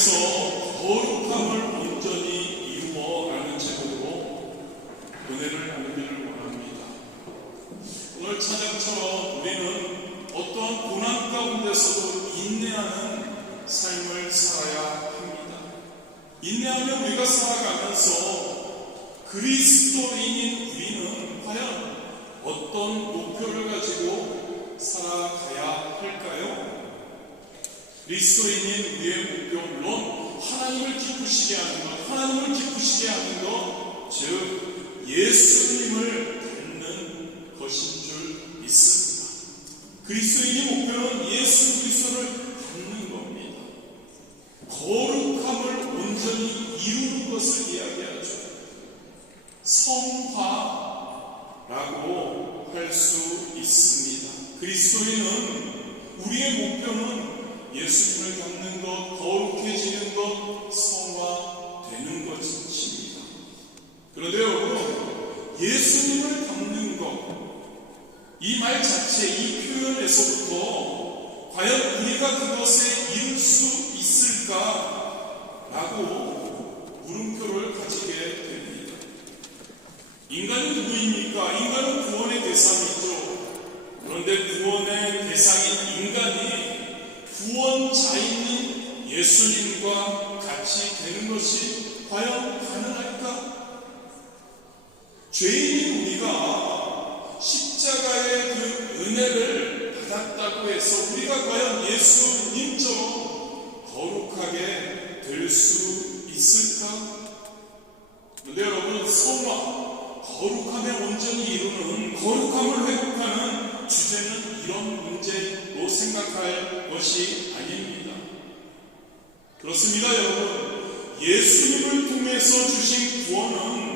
통해서 거룩함을 온전히 이루어라는 제목으로 은혜를 나누기를 원합니다. 오늘 찬양처럼 우리는 어떠한 고난 가운데서도 인내하는 삶을 살아야 합니다. 인내하며 우리가 살아가면서 그리스도인인 우리는 과연 어떤 목표를 가지고 살아가야 할까요? 그리스도인인 우리의 목표, 물론 하나님을 기쁘시게 하는 것, 하나님을 기쁘시게 하는 것, 즉 예수님을 닮는 것인 줄 믿습니다. 그리스도인의 목표는 예수 그리스도를 닮는 겁니다. 거룩함을 온전히 이루는 것을 이야기하죠. 성화라고 할 수 있습니다. 그리스도인은 우리의 목표는 예수님을 닮는 것, 거룩해지는 것, 성화되는 것입니다. 그런데 여러분, 예수님을 닮는 것, 이 말 자체, 이 표현에서부터 과연 우리가 그것에 이룰 수 있을까라고 물음표를 가지게 됩니다. 인간은 누구입니까? 인간은 구원의 대상이죠. 그런데 구원의 대상인 인간이 구원자인 예수님과 같이 되는 것이 과연 가능할까? 죄인인 우리가 십자가의 그 은혜를 받았다고 해서 우리가 과연 예수님처럼 거룩하게 될 수 있을까? 그런데 여러분, 성화, 거룩함에 온전히 이루는, 거룩함을 회복하는 주제는 이런 문제로 생각할 것이 아닙니다. 그렇습니다, 여러분. 예수님을 통해서 주신 구원은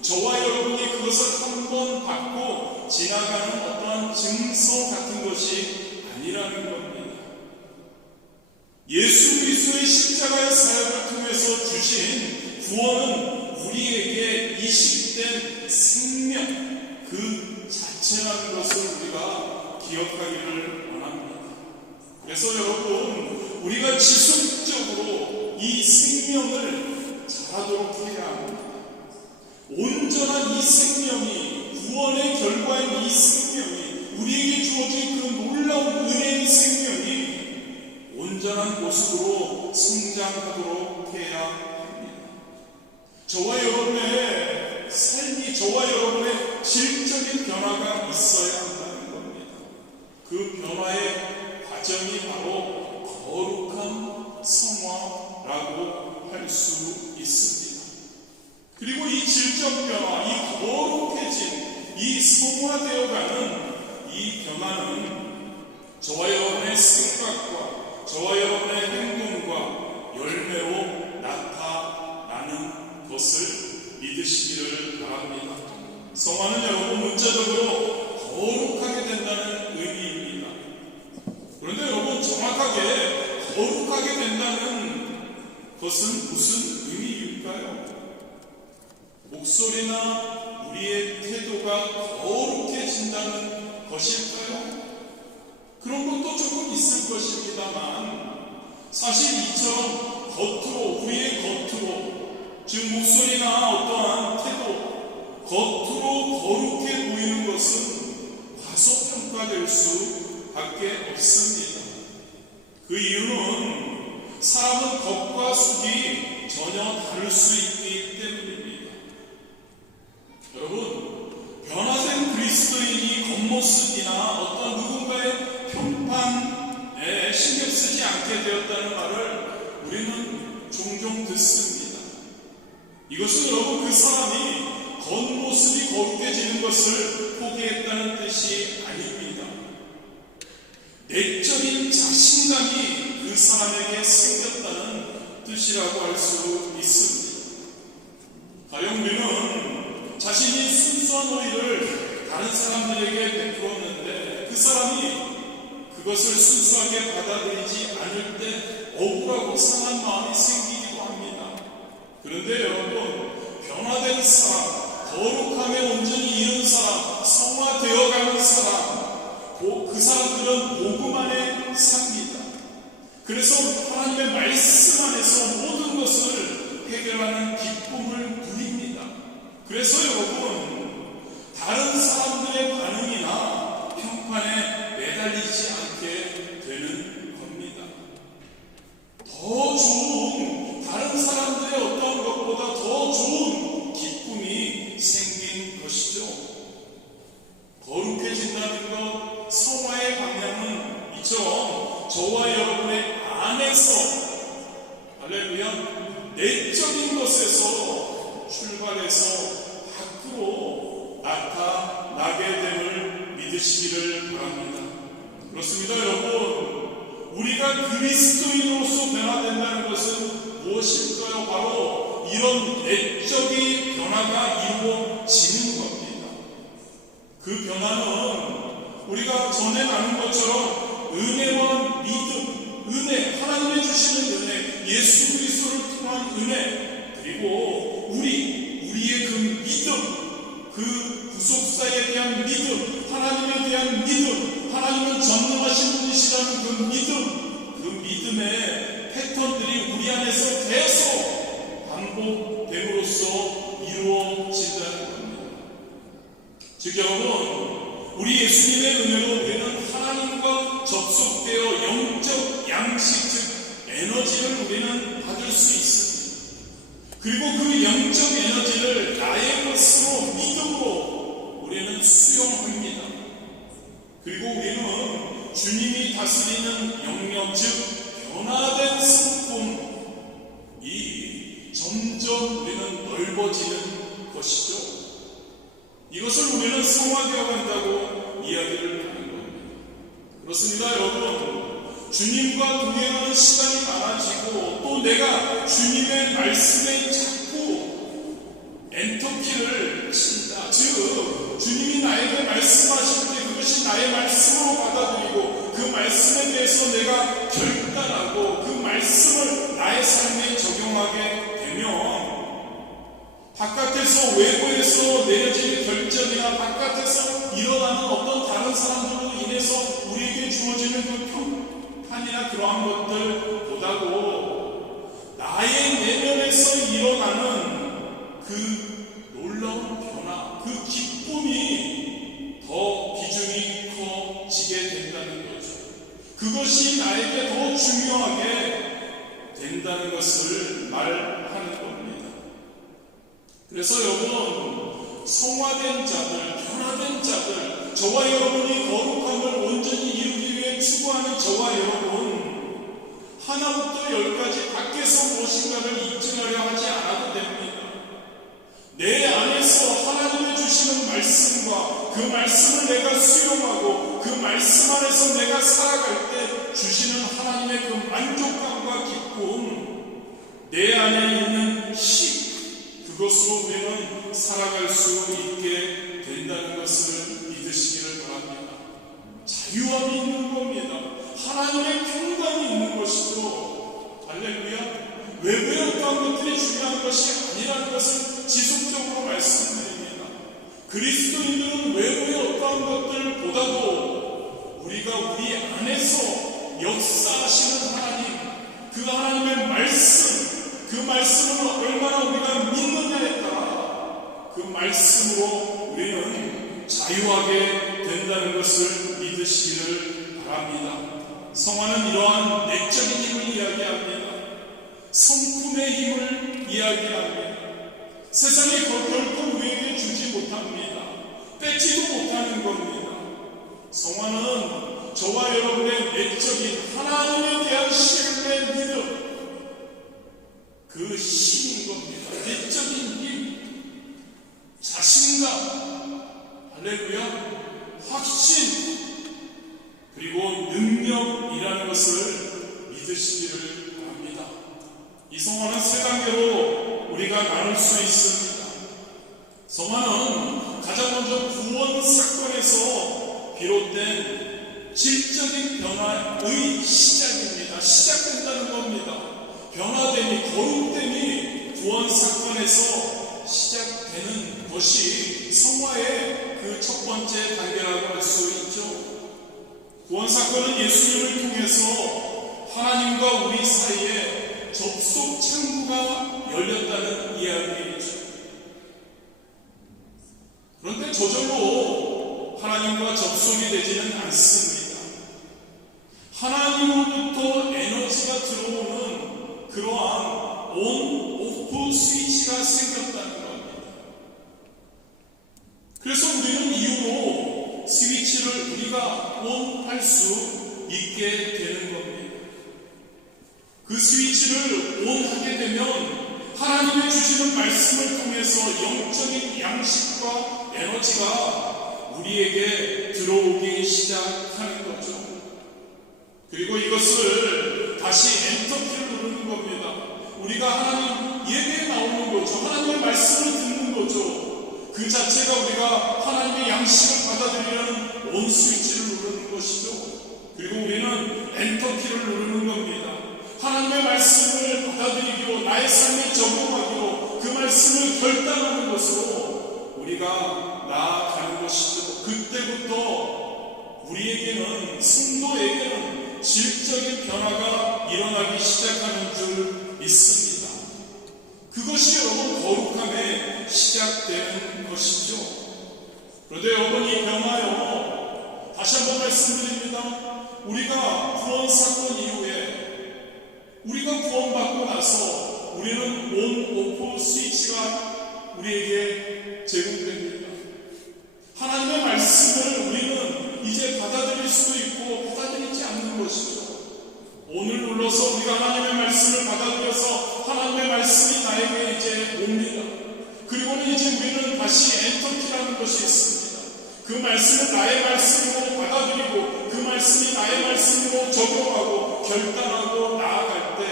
저와 여러분이 그것을 한번 받고 지나가는 어떠한 증서 같은 것이 아니라는 겁니다. 예수 그리스도의 십자가의 사역을 통해서 주신 구원은 우리에게 이식된 생명 그 자체라는 것을 우리가 기억하기를 원합니다. 그래서 여러분, 우리가 지속적으로 이 생명을 잘하도록 해야 합니다. 온전한 이 생명이, 구원의 결과인 이 생명이, 우리에게 주어진 그 놀라운 은혜의 생명이 온전한 모습으로 성장하도록 해야 합니다. 저와 여러분의 삶이, 저와 여러분의 질적인 변화가 있어야 한다는 겁니다. 그 변화의 과정이 바로 거룩한 성화라고 할 수 있습니다. 그리고 이 질적 변화, 이 거룩해진, 이 성화되어가는 이 변화는 저와 여러분의 생각과 저와 여러분의 행동과 열매로 나타나는 것을 믿으시기를 바랍니다. 성화는 여러분 문자적으로 거룩하게 된다는 의미입니다. 그런데 여러분, 정확하게 거룩하게 된다는 것은 무슨 의미일까요? 목소리나 우리의 태도가 거룩해진다는 것일까요? 그런 것도 조금 있을 것입니다만, 사실 이처럼 겉으로, 우리의 겉으로, 즉 목소리나 어떠한 태도, 겉으로 거룩해 보이는 것은 과소평가될 수밖에 없습니다. 그 이유는 사람은 겉과 속이 전혀 다를 수 있기 때문입니다. 여러분, 변화된 그리스도인이 겉모습이나 어떤 누군가의 평판에 신경 쓰지 않게 되었다는 말을 우리는 종종 듣습니다. 이것은 여러분, 그 사람이 겉모습이 거룩해지는 것을 포기했다는 뜻이 아닙니다. 내적인 자신감이 그 사람에게 생겼다는 뜻이라고 할 수 있습니다. 가령 우리는 자신이 순수한 호의를 다른 사람들에게 베풀었는데 그 사람이 그것을 순수하게 받아들이지 않을 때 억울하고 상한 마음이 생기기도 합니다. 그런데 여러분, 변화된 사람, 거룩함에 온전히 이룬 사람, 성화되어가는 사람, 그 사람들은 복음 안에 삽니다. 그래서 하나님의 말씀 안에서 해결하는 기쁨을 누립니다. 그래서 여러분, 다른 사람들의 반응이나 평판에 매달리지 않게 되는 겁니다. 더 좋은, 다른 사람들의 어떤 것보다 더 좋은 기쁨이 생긴 것이죠. 거룩해진다는 것, 성화의 방향은 이처럼 저와 여러분의 안에서, 할렐루야, 내적인 것에서 출발해서 밖으로 나타나게 됨을 믿으시기를 바랍니다. 그렇습니다, 여러분. 우리가 그리스도인으로서 변화된다는 것은 무엇일까요? 바로 이런 내적인 변화가 이루어지는 겁니다. 그 변화는 우리가 전에 나눈 것처럼 은혜와 믿음, 은혜, 하나님이 주시는 은혜, 예수 그리스도를 통한 은혜, 그리고 우리의 그 믿음, 그 구속사에 대한 믿음, 하나님에 대한 믿음, 하나님은 전능하신 분이시라는 그 믿음의 패턴들이 우리 안에서 계속 반복됨으로써 이루어진다는 겁니다. 즉 여러분, 우리 예수님의 은혜로 우리는 하나님과 접속되어 영적 양식, 즉 에너지를 우리는 받을 수 있습니다. 그리고 그 영적 에너지를 나의 것으로, 믿음으로 우리는 수용합니다. 그리고 우리는 주님이 다스리는 영역, 즉 변화된 성품이 점점 우리는 넓어지는 것이죠. 이것을 우리는 성화되어 간다고 이야기를 하는 겁니다. 그렇습니다, 여러분. 주님과 동행하는 시간이 많아지고 또 내가 주님의 말씀에 자꾸 엔터키를 친다. 즉 주님이 나에게 말씀하실 때 그것이 나의 말씀으로 받아들이고 그 말씀에 대해서 내가 결단하고 그 말씀을 나의 삶에 적용하게 되면 바깥에서, 외부에서 내려지는 결정이나 바깥에서 일어나는 어떤 다른 사람들로 인해서 우리에게 주어지는 그 평판이나 그러한 것들보다도 나의 내면에서 일어나는 그 놀라운 변화, 그 기쁨이 더 비중이 커지게 된다는 거죠. 그것이 나에게 더 중요하게 된다는 것을 말하는 겁니다. 그래서 여러분, 성화된 자들, 변화된 자들, 저와 여러분이 거룩함을 온전히 이루기 위해 추구하는 저와 여러분, 하나부터 열까지 밖에서 무엇인가를 입증하려 하지 않아도 됩니다. 내 안에서 하나님이 주시는 말씀과 그 말씀을 내가 수용하고 그 말씀 안에서 내가 살아갈 때 주시는 하나님의 그 만족감과 기쁨, 내 안에 있는 힘, 그것으로 우리는 살아갈 수 있게 된다는 것을 믿으시기를 바랍니다. 자유함이 있는 겁니다. 하나님의 평강이 있는 것이죠. 할렐루야. 외부의 어떠한 것들이 중요한 것이 아니라는 것을 지속적으로 말씀드립니다. 그리스도인들은 외부의 어떠한 것들보다도 우리가 우리 안에서 역사하시는 하나님, 그 하나님의 말씀, 그 말씀을 얼마나 우리가 믿느냐에 따라 그 말씀으로 우리는 자유하게 된다는 것을 믿으시기를 바랍니다. 성화는 이러한 내적인 힘을 이야기합니다. 성품의 힘을 이야기합니다. 세상이 결코 우리에게 주지 못합니다. 뺏지도 못하는 겁니다. 성화는 저와 여러분의 내적인 하나님에 대한 신뢰, 믿음, 그 힘인 겁니다. 내적인 힘, 자신감, 할렐루야, 확신, 그리고 능력이라는 것을 믿으시기를 바랍니다. 이 성화는 세 단계로 우리가 나눌 수 있습니다. 성화는 가장 먼저 구원 사건에서 비롯된 질적인 변화의 시작입니다. 시작된다는 겁니다. 변화됨이, 거룩됨이 구원 사건에서 시작되는 것이 성화의 그 첫 번째 단계라고 할 수 있죠. 구원 사건은 예수님을 통해서 하나님과 우리 사이에 접속 창구가 열렸다는 저절로 하나님과 접속이 되지는 않습니다. 하나님으로부터 에너지가 들어오는 그러한 온, 오프 스위치가 생겼다는 겁니다. 그래서 우리는 이후로 스위치를 우리가 온 할 수 있게 되는 겁니다. 그 스위치를 온 하게 되면 하나님의 주시는 말씀을 통해서 영적인 양식과 에너지가 우리에게 들어오기 시작하는 거죠. 그리고 이것을 다시 엔터키를 누르는 겁니다. 우리가 하나님 예배에 나오는 거죠. 하나님의 말씀을 듣는 거죠. 그 자체가 우리가 하나님의 양식을 받아들이려는 온 스위치를 누르는 것이죠. 그리고 우리는 엔터키를 누르는 겁니다. 하나님의 말씀을 받아들이기로, 나의 삶에 적용하기로, 그 말씀을 결단하는 것으로 우리가 나아가는 것이죠. 그때부터 우리에게는, 성도에게는 질적인 변화가 일어나기 시작하는 줄 믿습니다. 그것이 여러분 거룩함에 시작되는 것이죠. 그런데 여러분, 이 변화요, 다시 한번 말씀드립니다. 우리가 구원 사건 이후에 우리가 구원받고 나서 우리는 온, 오프 스위치가 우리에게 제공됩니다. 하나님의 말씀을 우리는 이제 받아들일 수도 있고 받아들이지 않는 것이죠. 오늘 눌러서 우리가 하나님의 말씀을 받아들여서 하나님의 말씀이 나에게 이제 옵니다. 그리고는 이제 우리는 다시 엔터키라는 것이 있습니다. 그 말씀을 나의 말씀으로 받아들이고 그 말씀이 나의 말씀으로 적용하고 결단하고 나아갈 때,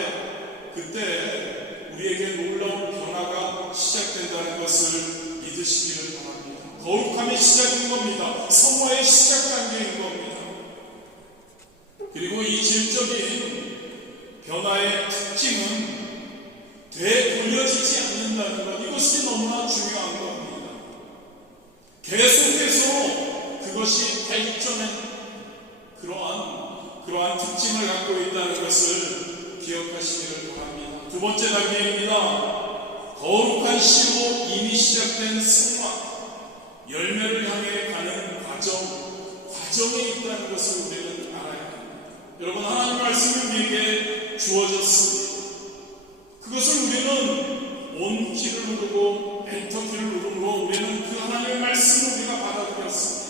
그때 우리에게 놀라운 변화가 시작된다는 것을 믿으시기를 바랍니다. 거룩함의 시작인 겁니다. 성화의 시작 단계인 겁니다. 그리고 이 질적인 변화의 특징은 되돌려지지 않는다는 것, 이것이 너무나 중요한 겁니다. 계속해서 그것이 발전한 그러한 특징을 갖고 있다는 것을 기억하시기를 바랍니다. 두 번째 단계입니다. 거룩한 씨로 이미 시작된 성화, 열매를 향해 가는 과정에 있다는 것을 우리는 알아야 합니다. 여러분, 하나님 말씀이 우리에게 주어졌습니다. 그것을 우리는 온 키를 누르고 엔터키를 누르므로 우리는 그 하나님의 말씀을 우리가 받아들였습니다.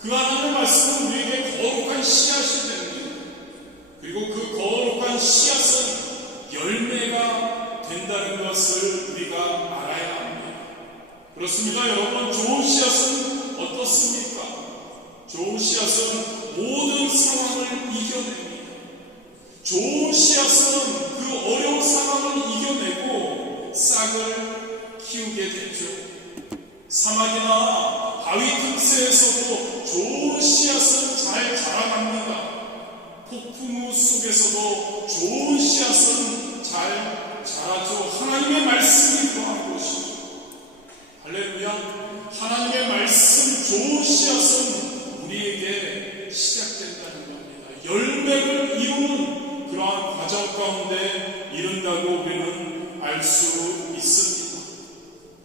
그 하나님의 말씀은 우리에게 거룩한 씨앗이 됩니다. 그리고 그 거룩한 씨앗은 열매가 된다는 것을 우리가 알아야 합니다. 그렇습니다. 여러분, 좋은 씨앗은 어떻습니까? 좋은 씨앗은 모든 상황을 이겨냅니다. 좋은 씨앗은 그 어려운 상황을 이겨내고 싹을 키우게 되죠. 사막이나 바위 틈새에서도 좋은 씨앗은 잘 자라납니다. 폭풍우 속에서도 좋은 씨앗은 잘 자라죠. 하나님의 말씀이 그러한 것이죠. 할렐루야. 하나님의 말씀, 좋은 씨앗은 우리에게 시작된다는 겁니다. 열매를 이루는 그러한 과정 가운데 이른다고 우리는 알 수 있습니다.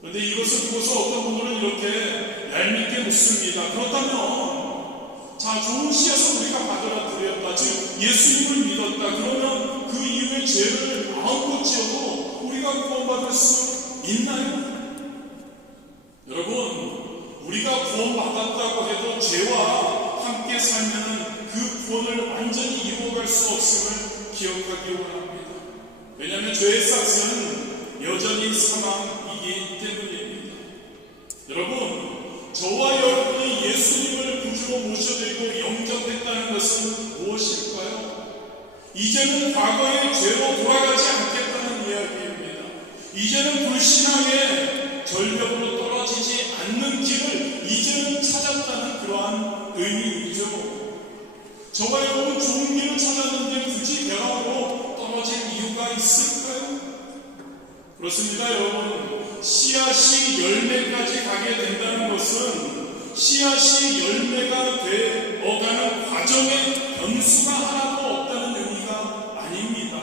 그런데 이것을 두고서 어떤 분들은 이렇게 얄밉게 묻습니다. 그렇다면, 자, 좋은 씨앗을 우리가 받아들였다, 즉 예수님을 믿었다. 그러면 그 이후에 죄를 마음껏 지어도 우리가 구원받을 수 있나요? 여러분, 우리가 구원받았다고 해도 죄와 함께 살면 그 구원을 완전히 이루어갈 수 없음을 기억하기 원합니다. 왜냐하면 죄의 싹은 여전히 사망이기 때문입니다. 여러분, 저와 여러분이 예수님을 구주로 모셔드리고 영접했다는 것은 무엇일까요? 이제는 과거의 죄로 돌아가지 않겠다는 이야기입니다. 이제는 불신앙의 절벽으로 떨어지지 않는 길을 이제는 찾았다는 그러한 의미이죠. 저와 여러분, 좋은 길을 찾았는데 굳이 벼락으로 떨어질 이유가 있을까요? 그렇습니다. 여러분, 씨앗이 열매까지 가게 된다는 것은 씨앗이 열매가 되어가는 과정에 변수가 하나도 없다는 의미가 아닙니다.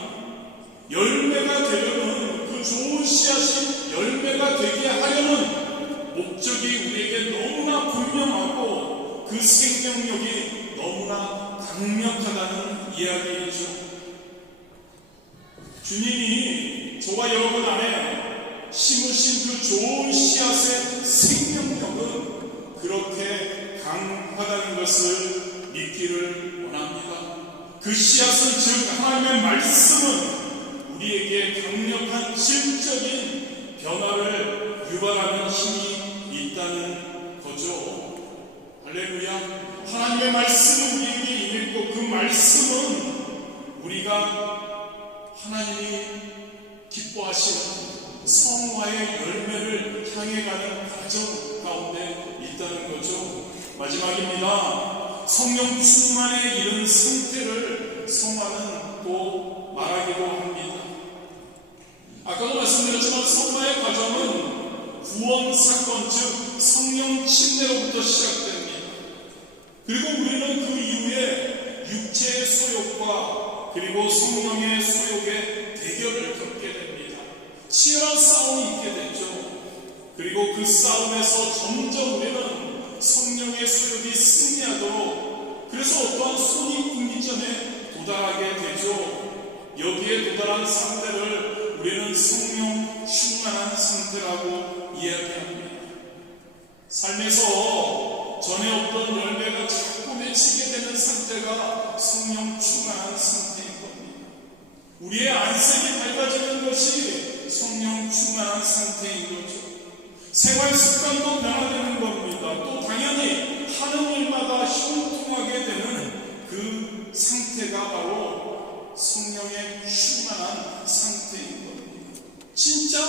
열매가 되려면, 그 좋은 씨앗이 열매가 되게 하려는 목적이 우리에게 너무 그 생명력이 너무나 강력하다는 이야기이죠. 주님이 저와 여러분 안에 심으신 그 좋은 씨앗의 생명력은 그렇게 강하다는 것을 믿기를 원합니다. 그 씨앗은 즉 하나님의 말씀은 우리에게 강력한 질적인 변화를 유발하는 힘이 있다는 거죠. 할렐루야. 하나님의 말씀은 우리에게 임했고 그 말씀은 우리가 하나님이 기뻐하시는 성화의 열매를 향해 가는 과정 가운데 있다는 거죠. 마지막입니다. 성령 충만에 이른 상태를 성화는 또 말하기도 합니다. 아까도 말씀드렸지만 성화의 과정은 구원 사건, 즉 성령 침례로부터 시작됩니다. 그리고 우리는 그 이후에 육체의 소욕과 그리고 성령의 소욕의 대결을 겪게 됩니다. 치열한 싸움이 있게 되죠. 그리고 그 싸움에서 점점 우리는 성령의 소욕이 승리하도록, 그래서 어떠한 손이 끊기 전에 도달하게 되죠. 여기에 도달한 상태를 우리는 성령 충만한 상태라고 이야기합니다. 삶에서 전에 없던 열매가 자꾸 맺히게 되는 상태가 성령 충만한 상태인 겁니다. 우리의 안색이 밝아지는 것이 성령 충만한 상태인 거죠. 생활 습관도 변화되는 겁니다. 또 당연히 하는 일마다 형통하게 되는 그 상태가 바로 성령의 충만한 상태인 겁니다. 진짜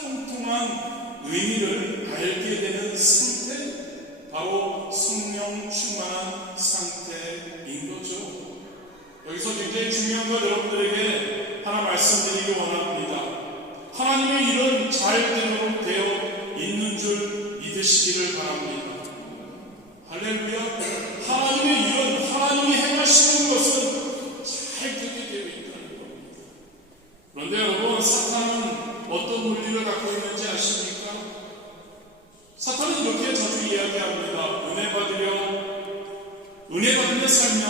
형통한 의미를 알게 되는 상태, 바로 성령 충만한 상태인 거죠. 여기서 굉장히 중요한 걸 여러분들에게 하나 말씀드리기 원합니다. 하나님의 일은 잘 되어 있는 줄 믿으시기를 바랍니다. 할렐루야. 하나님의 일은, 하나님이 행하시는 것은 잘 되게 되어 있다는 겁니다. 그런데 여러분, 사탄은 어떤 논리를 갖고 있는지 아십니까? 사탄은 이렇게 자주 이야기합니다. 은혜 받으며 살면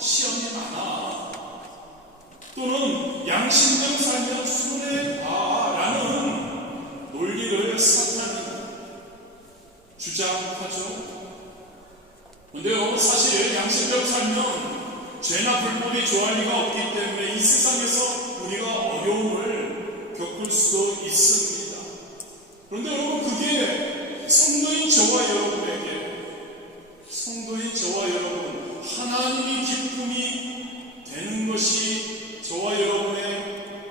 시험이 많아. 또는 양심대로 살면 손해봐라는 논리를 사탄이 주장하죠. 그런데 여러분, 사실 양심대로 살면 죄나 불법이 좋아할 리가 없기 때문에 이 세상에서 우리가 어려움을 겪을 수도 있습니다. 그런데 여러분, 그게 성도인 저와 여러분, 하나님이 기쁨이 되는 것이 저와 여러분의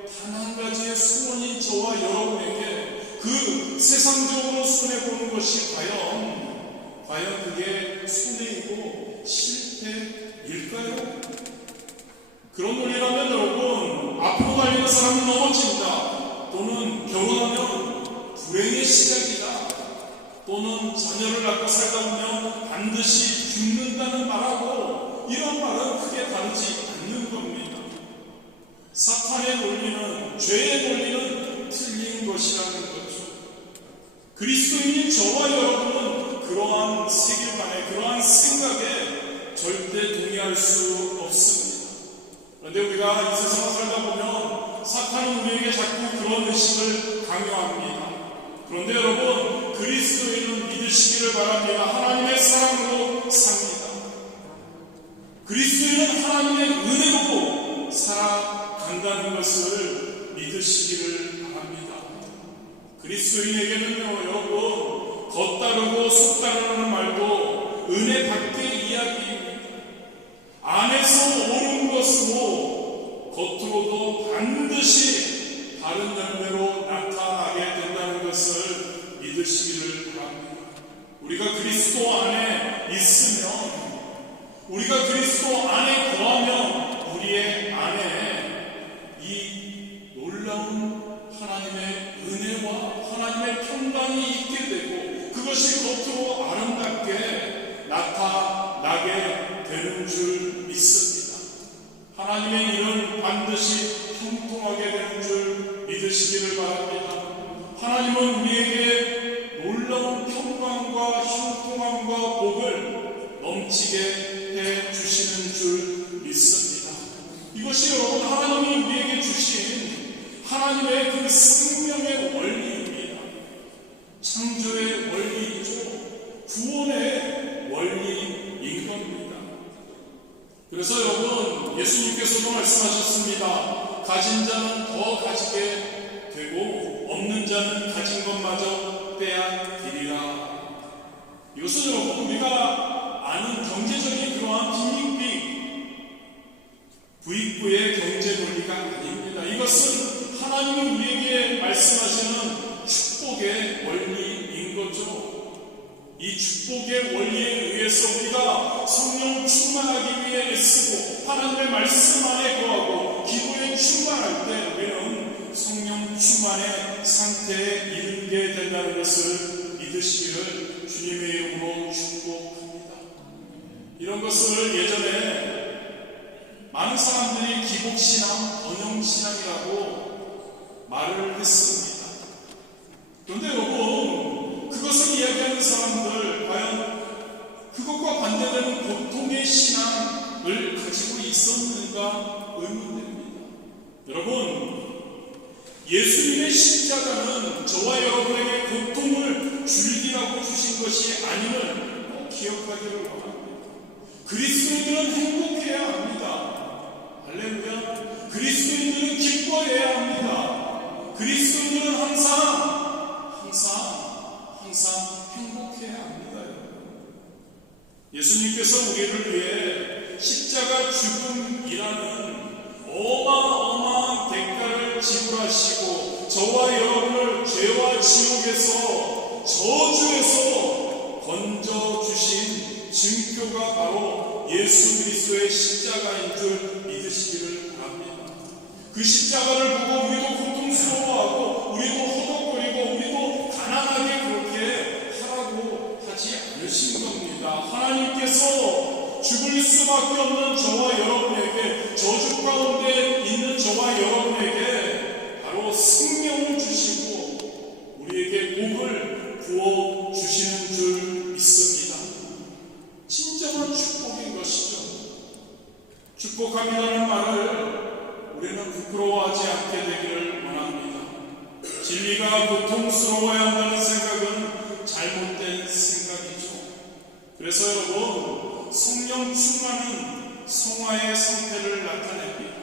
단 한 가지의 소원인 저와 여러분에게 그 세상적으로 손해보는 것이 과연 그게 손해이고 실패일까요? 그런 논리라면 여러분, 앞으로 달리는 사람은 넘어진다, 또는 결혼하면 불행의 시작이다, 또는 자녀를 낳고 살다 보면 반드시 죽는다는 말하고, 이런 말은 크게 다르지 않는 겁니다. 사탄의 논리는, 죄의 논리는 틀린 것이라는 거죠. 그리스도인인 저와 여러분은 그러한 세계관에, 그러한 생각에 절대 동의할 수 없습니다. 그런데 우리가 이 세상을 살다 보면 사탄은 우리에게 자꾸 그런 의식을 강요합니다. 그런데 여러분, 그리스도인은 믿으시기를 바랍니다. 하나님의 사랑으로 삽니다. 그리스도인은 하나님의 은혜로 살아간다는 것을 믿으시기를 바랍니다. 그리스도인에게는요, 여러분, 겉다르고 속다르는 말도 은혜 밖의 이야기입니다. 안에서 오는 것으로 겉으로도 반드시 다른 열매로 나타나게 된다는 것을 믿으시기를 바랍니다. 우리가 그리스도 안에 있으면, 우리가 그리스도 안에 거하면 우리의 안에 이 놀라운 하나님의 은혜와 하나님의 평강이 있게 되고, 그것이 겉으로 아름답게 나타나게 되는 줄 믿습니다. 하나님의 일은 반드시 형통하게 되는 줄 믿으시기를 바랍니다. 하나님은 우리에게 놀라운 평강과 형통함과 복을 넘치게 해 주시는 줄 믿습니다. 이것이 여러분 하나님이 우리에게 주신 하나님의 그 생명의 원리입니다. 창조의 원리이죠. 구원의 원리인 겁니다. 그래서 여러분 예수님께서도 말씀하셨습니다. 가진 자는 더 가지게 되고 없는 자는 가진 것마저 빼앗기리라. 이것은 여러분 우리가 아는 경제적인 그러한 빈익빈 부익부의 경제 논리가 아닙니다. 이것은 하나님이 우리에게 말씀하시는 축복의 원리인 거죠. 이 축복의 원리에 의해서 우리가 성령 충만하기 위해 애쓰고 하나님의 말씀 안에 거하고 기도에 충만할 때 우리는 성령 충만의 상태에 이르게 된다는 것을 믿으시기를 주님의 이름으로 축복합니다. 이런 것을 예전에 많은 사람들이 기복신앙, 번영신앙이라고 말을 했습니다. 그런데 여러분 그것을 이야기하는 사람들 과연 그것과 반대되는 고통의 신앙을 가지고 있었는가 의문됩니다. 여러분 예수님의 십자가는 저와 여러분에게 고통을 줄이라고 주신 것이 아님을 꼭 기억하기를 원합니다. 그리스도인들은 행복해야 합니다. 할렐루야. 그리스도인들은 기뻐해야 합니다. 그리스도인들은 항상 행복해야 합니다. 예수님께서 우리를 위해 십자가 죽음이라는 어마어마한 대가를 지불하시고 저와 여러분을 죄와 지옥에서 저주에서 건져주신 증표가 바로 예수 그리스도의 십자가인 줄 믿으시기를 바랍니다. 그 십자가를 보고 우리도 고통스러워하고 우리도 허덕거리고 우리도 가난하게 그렇게 하라고 하지 않으신 겁니다. 하나님께서 죽을 수밖에 없는 저와 여러분에게 저주 가운데 있는 저와 여러분에게 바로 생명을 주시고 우리에게 복을 부어주시는 줄 믿습니다. 진정한 축복인 것이죠. 축복합니다는 말을 우리는 부끄러워하지 않게 되기를 원합니다. 진리가 고통스러워야 한다는 생각은 잘못된 생각이죠. 그래서 여러분 성령 충만은 성화의 상태를 나타냅니다.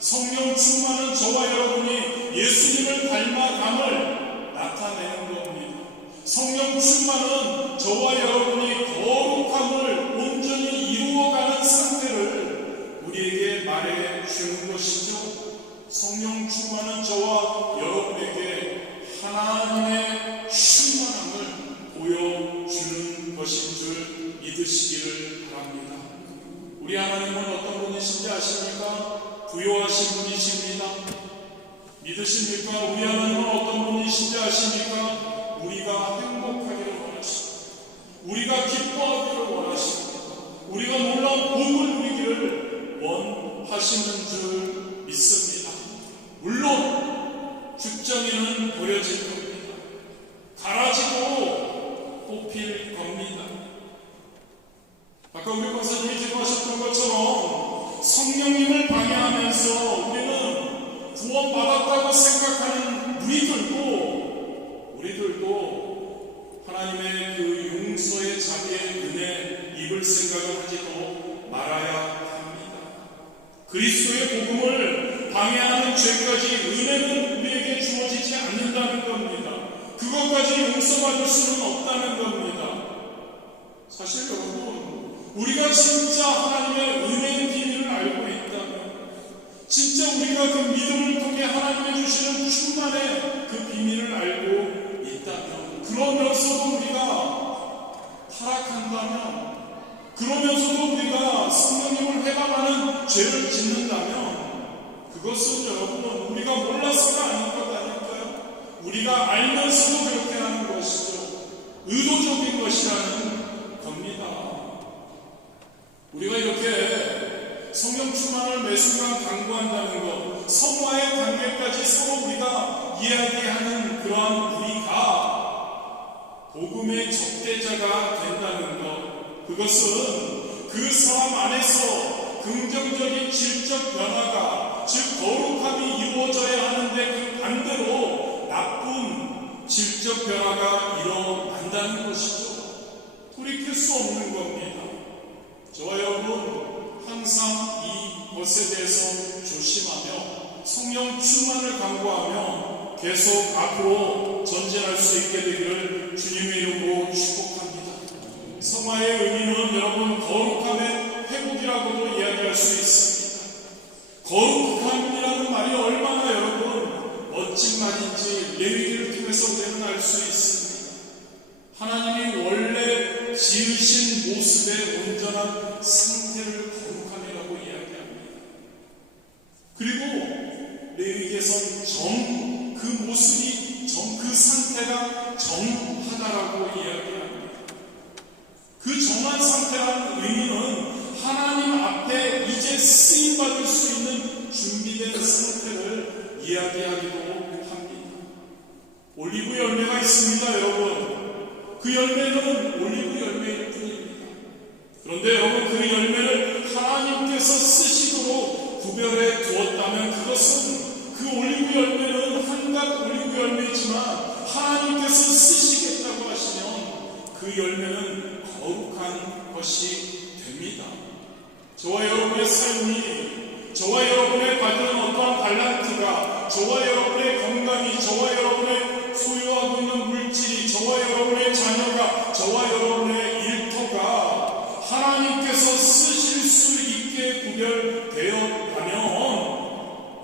성령 충만은 저와 여러분이 예수님을 닮아감을 나타내는 겁니다. 성령 충만은 저와 여러분이 거룩함을 온전히 이루어가는 상태를 우리에게 말해주는 것이죠. 성령 충만은 저와 여러분에게 하나님의 충만함을 보여주는 것인 줄 믿으시기를 바랍니다. 우리 하나님은 어떤 분이신지 아십니까? 부요하신 분이십니다. 믿으십니까? 우리 하나님은 어떤 분이신지 아십니까? 우리가 행복하기를 원하십니다. 우리가 기뻐하기를 원하십니다. 우리가 놀라운 복을 누리기를 원하시는 줄 믿습니다. 물론 죽정이는 버려질 겁니다. 갈아지고 뽑힐 겁니다. 아까 우리 권사님이 기도하셨던 것처럼 성령님을 방해하면서 우리는 구원받았다고 생각하는 우리들도 하나님의 그 용서의 자비의 은혜 입을 생각을 하지도 말아야 합니다. 그리스도의 복음을 방해하는 죄까지 은혜는 우리에게 주어지지 않는다는 겁니다. 그것까지 용서받을 수는 없다는 겁니다. 사실 여러분 우리가 진짜 하나님의 은혜의 비밀을 알고 있다면 진짜 우리가 그 믿음을 통해 하나님의 주시는 충만의 그 비밀을 알고 있다면 그러면서도 우리가 타락한다면 그러면서도 우리가 성령님을 해방하는 죄를 짓는다면 그것은 여러분 우리가 몰라서가 아닌 것 아닐까요? 우리가 알면서도 그렇게 하는 것이죠. 의도적인 것이라는 겁니다. 우리가 이렇게 성령 충만을 매 순간 강구한다는 것, 성화의 단계까지 서로 우리가 이야기하는 그러한 우리가 복음의 적대자가 된다는 것, 그것은 그 사람 안에서 긍정적인 질적 변화가, 즉 거룩함이 이루어져야 하는데 그 반대로 나쁜 질적 변화가 일어난다는 것이죠. 돌이킬 수 없는 겁니다. 저와 여러분 항상 이것에 대해서 조심하며 성령 충만을 강구하며 계속 앞으로 전진할 수 있게 되기를 주님의 이름으로 축복합니다. 성화의 의미는 여러분 거룩함의 회복이라고도 이야기할 수 있습니다. 거룩함이라는 말이 얼마나 여러분 멋진 말인지 레위기를 통해서 우리는 알 수 있습니다. 하나님이 원래 지으신 모습의 온전한 상태를 거룩함이라고 이야기합니다. 그리고 레위기에서는 그 모습이 그 상태가 정하다라고 이야기합니다. 그 정한 상태라는 의미는 하나님 앞에 이제 쓰임받을 수 있는 준비된 상태를 이야기하기도 합니다. 올리브 열매가 있습니다, 여러분. 그 열매는 올리브 열매일 뿐입니다. 그런데 여러분 그 열매를 하나님께서 쓰시도록 구별해 두었다면 그것은 그 올리브 열매는 한갓 올리브 열매이지만 하나님께서 쓰시겠다고 하시면 그 열매는 거룩한 것이 됩니다. 저와 여러분의 삶이, 저와 여러분의 받은 어떠한 달란트가, 저와 여러분의 건강이, 저와 여러분의 소유하고 있는 물질이, 저와 여러분의 자녀가, 저와 여러분의 일터가 하나님께서 쓰실 수 있게 구별되었다면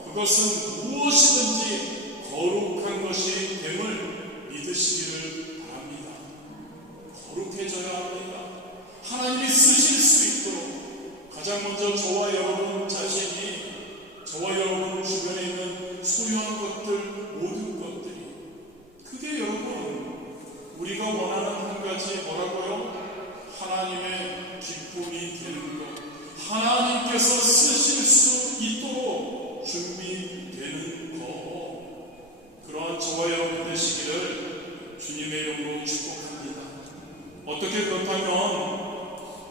그것은 무엇이든지 거룩한 것이 됨을 믿으시기를 바랍니다. 거룩해져야 합니다. 하나님이 쓰실 수 있도록 가장 먼저 저와 여러분 자신이, 저와 여러분 주변에 있는 소유한 것들, 모든 것들이, 그게 여러분 우리가 원하는 한 가지 뭐라고요? 하나님의 기쁨이 되는 것, 하나님께서 쓰실 수 있도록 준비되는 것, 그러한 저와 여러분 되시기를 주님의 이름으로 축복합니다. 어떻게 그렇다면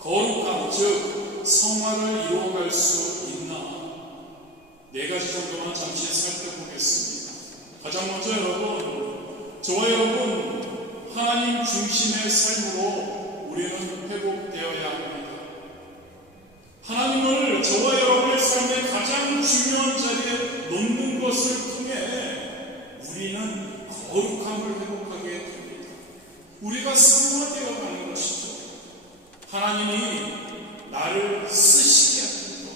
거룩함, 즉 성화를 이루어갈 수 있나? 네 가지 정도만 잠시 살펴보겠습니다. 가장 먼저 여러분, 저와 여러분 하나님 중심의 삶으로 우리는 회복되어야 합니다. 하나님을 저와 여러분의 삶의 가장 중요한 자리에 놓는 것을 통해 우리는 거룩함을 회복하게 됩니다. 우리가 성화되어 가는 것이죠. 하나님이 나를 쓰시게 하는 것,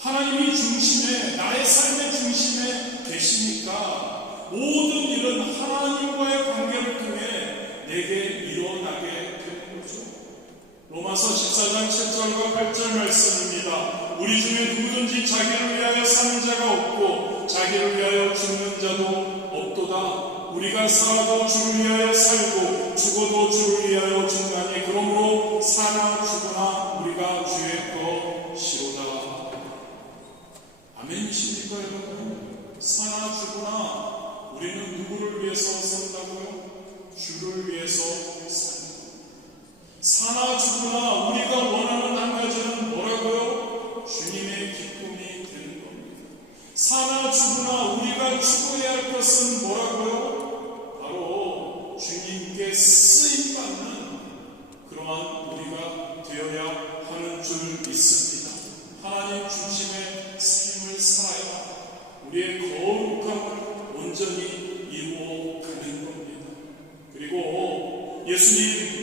하나님이 중심에, 나의 삶의 중심에 계시니까 모든 일은 하나님과의 관계를 통해 내게 일어나게 되는 거죠. 로마서 14장 7절과 8절 말씀입니다. 우리 중에 누구든지 자기를 위하여 사는 자가 없고 자기를 위하여 죽는 자도 없도다. 우리가 살아도 주를 위하여 살고 죽어도 주를 위하여 죽나니 그러므로 사나 죽으나 우리가 주의 것이로다. 아멘이십니까 여러분? 사나 죽으나 우리는 누구를 위해서 산다고요? 주를 위해서 산다. 사나 죽으나 우리가 원하는 한 가지는 뭐라고요? 주님의 기쁨이 되는 겁니다. 사나 죽으나 우리가 추구해야 할 것은 뭐라고요? 바로 주님께 쓰임받는 그러한 우리가 되어야 하는 줄 믿습니다. 하나님 중심의 삶을 살아야 우리의 거룩함을 온전히 이루어가는 겁니다. 그리고 예수님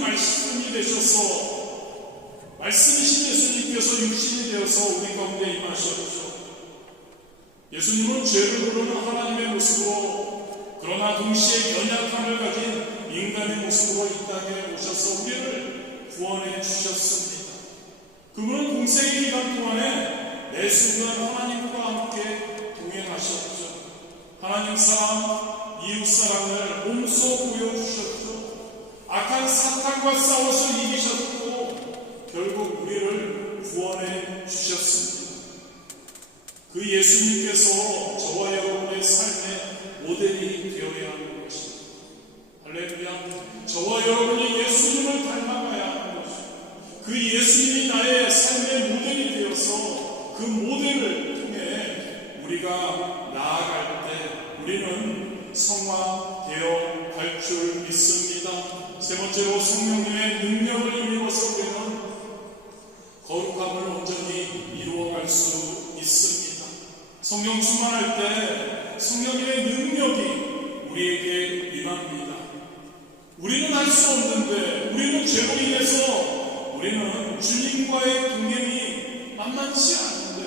말씀이 되셔서, 말씀이신 예수님께서 육신이 되어서 우리 가운데 임하셨죠. 예수님은 죄를 부르는 하나님의 모습으로, 그러나 동시에 연약함을 가진 인간의 모습으로 이 땅에 오셔서 우리를 구원해 주셨습니다. 그분은 공생의 기간 동안에 매 순간 하나님과 함께 동행하셨죠. 하나님 사랑, 이웃 사랑을 몸소 보여주셨죠. 악한 사탄과 싸워서 이기셨고 결국 우리를 구원해 주셨습니다. 그 예수님께서 저와 여러분의 삶의 모델이 되어야 하는 것입니다. 할렐루야. 저와 여러분이 예수님을 닮아가야 하는 것입니다. 그 예수님이 나의 삶의 모델이 되어서 그 모델을 통해 우리가 나아갈 때 우리는 성화되어 갈 줄 믿습니다. 세 번째로 성령님의 능력을 힘입어서 우리는 거룩함을 온전히 이루어갈 수 있습니다. 성령 충만할 때 성령님의 능력이 우리에게 임합니다. 우리는 할 수 없는데, 우리는 죄로 인해서 우리는 주님과의 동행이 만만치 않은데,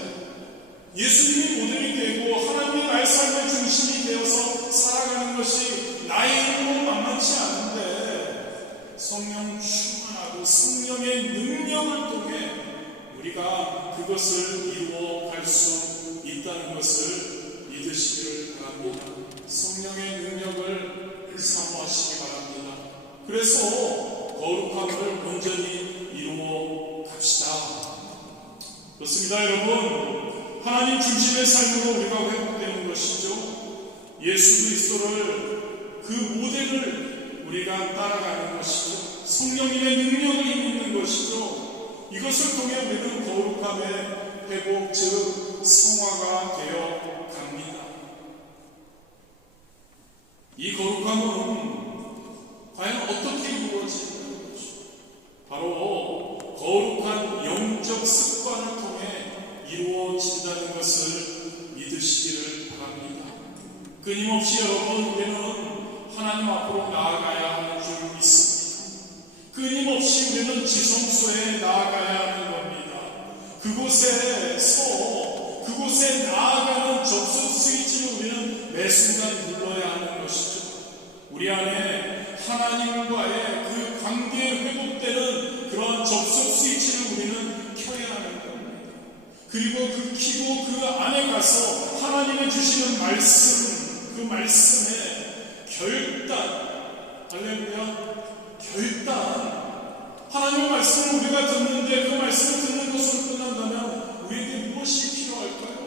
예수님이 모델이 되고 하나님이 나의 삶의 중심이 되어서 살아가는 것이 나의 힘으로 만만치 않은데, 성령 충만하고 성령의 능력을 통해 우리가 그것을 이루어 갈 수 있다는 것을 믿으시기를 바랍니다. 성령의 능력을 사모하시기 바랍니다. 그래서 거룩함을 온전히 이루어 갑시다. 그렇습니다, 여러분. 하나님 중심의 삶으로 우리가 회복되는 것이죠. 예수 그리스도를 그 모델을 우리가 따라가는 것이죠. 성령님의 능력을 입는 것이죠. 이것을 통해 우리는 거룩함의 회복, 즉 성화가 되어 갑니다. 이 거룩함은 과연 어떻게 이루어지는 것이죠? 바로 거룩한 영적 습관을 통해 이루어진다는 것을 믿으시기를 바랍니다. 끊임없이 여러분, 우리는 하나님 앞으로 나아가야 하는 줄 믿습니다. 끊임없이 우리는 지성소에 나아가야 하는 겁니다. 그곳에 나아가는 접속 스위치를 우리는 매 순간 눌러야 하는 것이죠. 우리 안에 하나님과의 그 관계에 회복되는 그런 접속 스위치를 우리는 켜야 하는 겁니다. 그리고 그 켜고 그 안에 가서 하나님이 주시는 말씀, 그 말씀의 결단, 할렐루야, 결단. 하나님의 말씀을 우리가 듣는데 그 말씀을 듣는 것으로 끝난다면 우리에게 무엇이 필요할까요?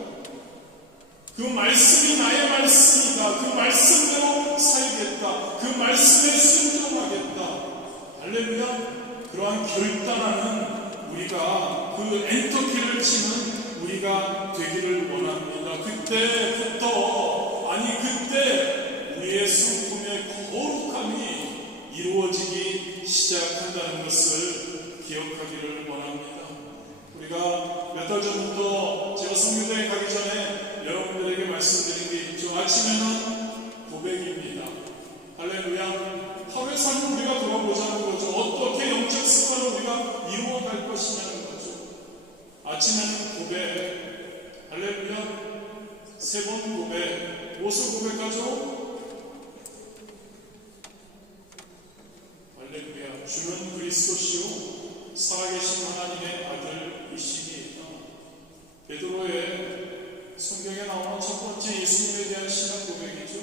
그 말씀이 나의 말씀이다. 그 말씀대로 살겠다. 그 말씀에 순종하겠다. 할렐루야. 그러한 결단하는 우리가 그 엔터키를 치는 우리가 되기를 원합니다. 그때 우리의 성품의 거룩함이 이루어지기 시작한다는 것을 기억하기를 원합니다. 우리가 몇 달 전부터 제가 성교대에 가기 전에 여러분들에게 말씀드린 게 있죠. 아침에는 고백입니다. 할렐루야. 하루의 삶을 우리가 돌아보자는 거죠. 어떻게 영적 습관을 우리가 이루어갈 것이냐는 거죠. 아침에는 고백. 할렐루야. 3번 고백. 무엇을 고백하죠? 할렐루야. 주는 그리스도시요 살아계신 하나님의 아들이시니이다. 베드로의 성경에 나오는 첫 번째 예수님에 대한 신앙 고백이죠.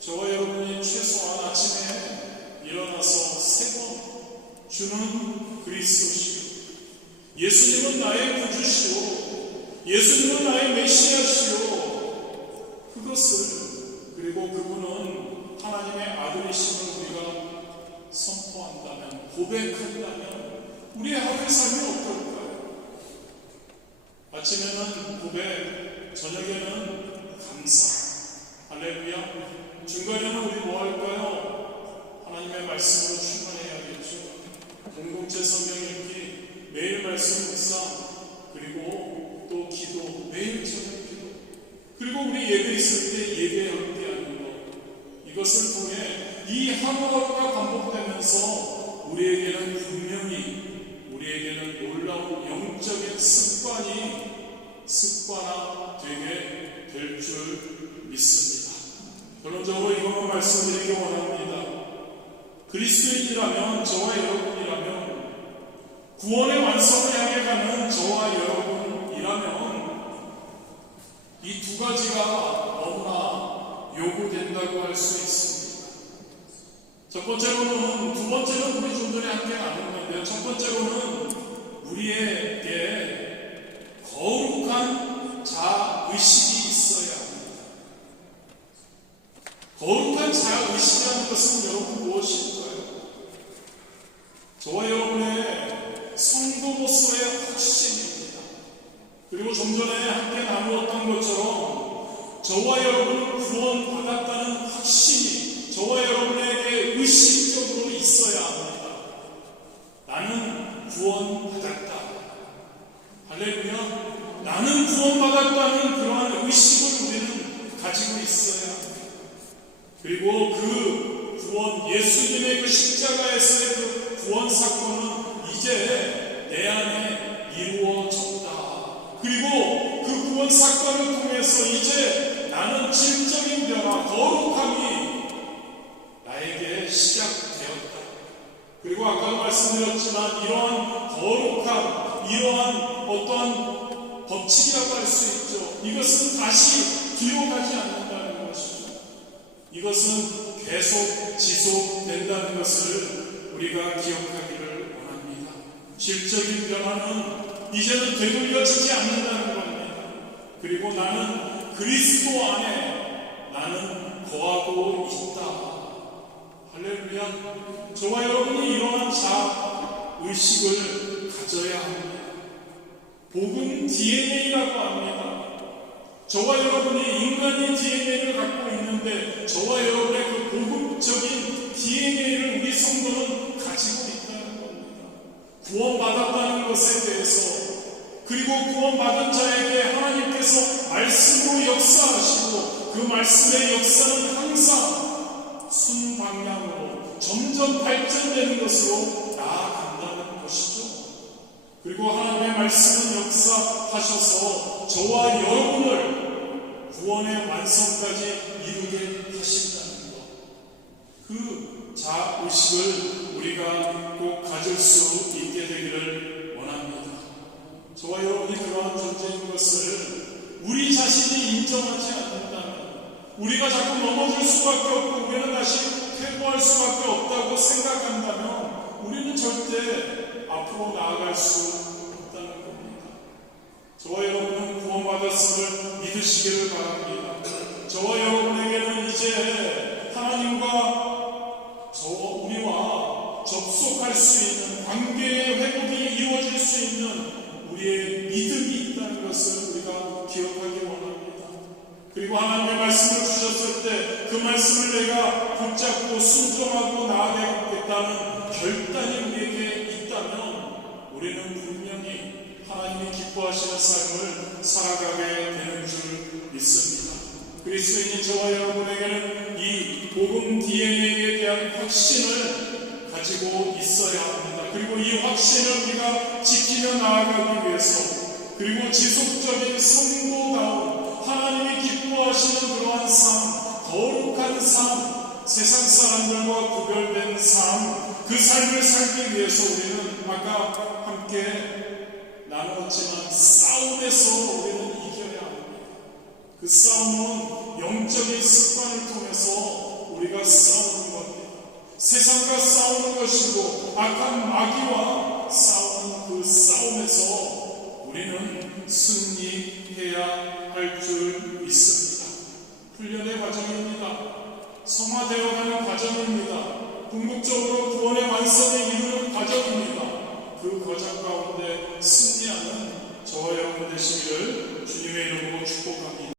저와 여러분이 최소한 아침에 일어나서 3번 주는 그리스도시요, 예수님은 나의 구주시요, 예수님은 나의 메시아시요, 그리고 그분은 하나님의 아들이심을 우리가 선포한다면, 고백한다면 우리의 하루의 삶이 어떨까요? 아침에는 고백, 저녁에는 감사. 할렐루야. 중간에는 우리 뭐 할까요? 하나님의 말씀으로 충만해야겠죠. 공동체 성경 읽기, 매일 말씀 묵상, 그리고 또 기도, 매일 저녁 기도, 그리고 우리 예배 있을 때 예배 함께하는 것, 이것을 통해 이 하루하루가 반복되면서 우리에게는 분명히 놀라운 영적인 습관화 되게 될 줄 믿습니다. 결론적으로 이것만 말씀드리기 원합니다. 그리스도인이라면, 저와 여러분이라면, 구원의 완성을 향해 가는 저와 여러분이라면 이 두 가지가 너무나 요구된다고 할 수 있습니다. 두 번째로는 우리 좀 전에 함께 나눴는데요. 첫 번째로는 우리에게 거룩한 자의식이 있어야 합니다. 거룩한 자의식이라는 것은 여러분 무엇일까요? 저와 여러분의 성도로서의 확신입니다. 그리고 좀 전에 함께 나누었던 것처럼 저와 여러분은 구원받았다는 확신이 저와 여러분에게 의식적으로 있어야 합니다. 나는 구원받았다. 할렐루야. 나는 구원받았다는 그러한 의식을 우리는 가지고 있어야 합니다. 그리고 그 구원, 예수님의 그 십자가에서의 그 구원 사건은 이제 내 안에 이루어졌다. 그리고 그 구원 사건을 통해서 이제 나는 질적인 변화, 거룩함이 나에게 시작되었다. 그리고 아까도 말씀드렸지만 이러한 거룩함, 이러한 어떠한 법칙이라고 할 수 있죠. 이것은 다시 뒤로 가지 않는다는 것이죠. 이것은 계속 지속된다는 것을 우리가 기억하기를 원합니다. 질적인 변화는 이제는 되돌려지지 않는다는 겁니다. 그리고 나는 그리스도 안에 나는 거하고 있다. 할렐루야. 저와 여러분이 이러한 자의식을 가져야 합니다. 복음 DNA라고 합니다. 저와 여러분이 인간의 DNA를 갖고 있는데 저와 여러분의 그 복음적인 DNA를 우리 성도는 가지고 있다는 겁니다. 구원받았다는 것에 대해서, 그리고 구원받은 자에게 하나님께서 말씀으로 역사하시고 그 말씀의 역사는 항상 순방향으로 점점 발전되는 것으로 나아간다는 것이죠. 그리고 하나님의 말씀은 역사하셔서 저와 여러분을 구원의 완성까지 이루게 하신다는 것. 그 자의식을 우리가 꼭 가질 수 있게 되기를 원합니다. 저와 여러분이 그러한 존재인 것을 우리 자신이 인정하지 않는다면, 우리가 자꾸 넘어질 수밖에 없고 우리는 다시 퇴보할 수밖에 없다고 생각한다면 우리는 절대 앞으로 나아갈 수 없다는 겁니다. 저와 여러분은 구원받았음을 믿으시기를 바랍니다. 저와 여러분에게는 이제 하나님과 우리와 접속할 수 있는 관계의 회복이 이루어질 수 있는 우리의 믿음이 있다는 것을 우리가 기억하기 원합니다. 그리고 하나님의 말씀을 주셨을 때 그 말씀을 내가 붙잡고 순종하고 나아가겠다는 결단이 우리에게 있다면 우리는 분명히 하나님이 기뻐하시는 삶을 살아가게 되는 줄 믿습니다. 그리스도인인 저와 여러분에게는 이 복음 DNA에 대한 확신을 가지고 있어야 합니다. 그리고 이 확신을 우리가 지키며 나아가기 위해서, 그리고 지속적인 성도다운 하나님이 기뻐하시는 그러한 삶, 거룩한 삶, 세상 사람들과 구별된 삶, 그 삶을 살기 위해서 우리는 아까 함께 나누었지만 싸움에서 우리는 이겨야 합니다. 그 싸움은 영적인 습관을 통해서 우리가 싸우는 겁니다. 세상과 싸우는 것이고 악한 마귀와 싸우는 그 싸움에서 우리는 승리해야 할 줄 믿습니다. 훈련의 과정입니다. 성화되어가는 과정입니다. 궁극적으로 구원의 완성에 이르는 과정입니다. 그 과정 가운데 승리하는 저와 여러분 되시기를 주님의 이름으로 축복합니다.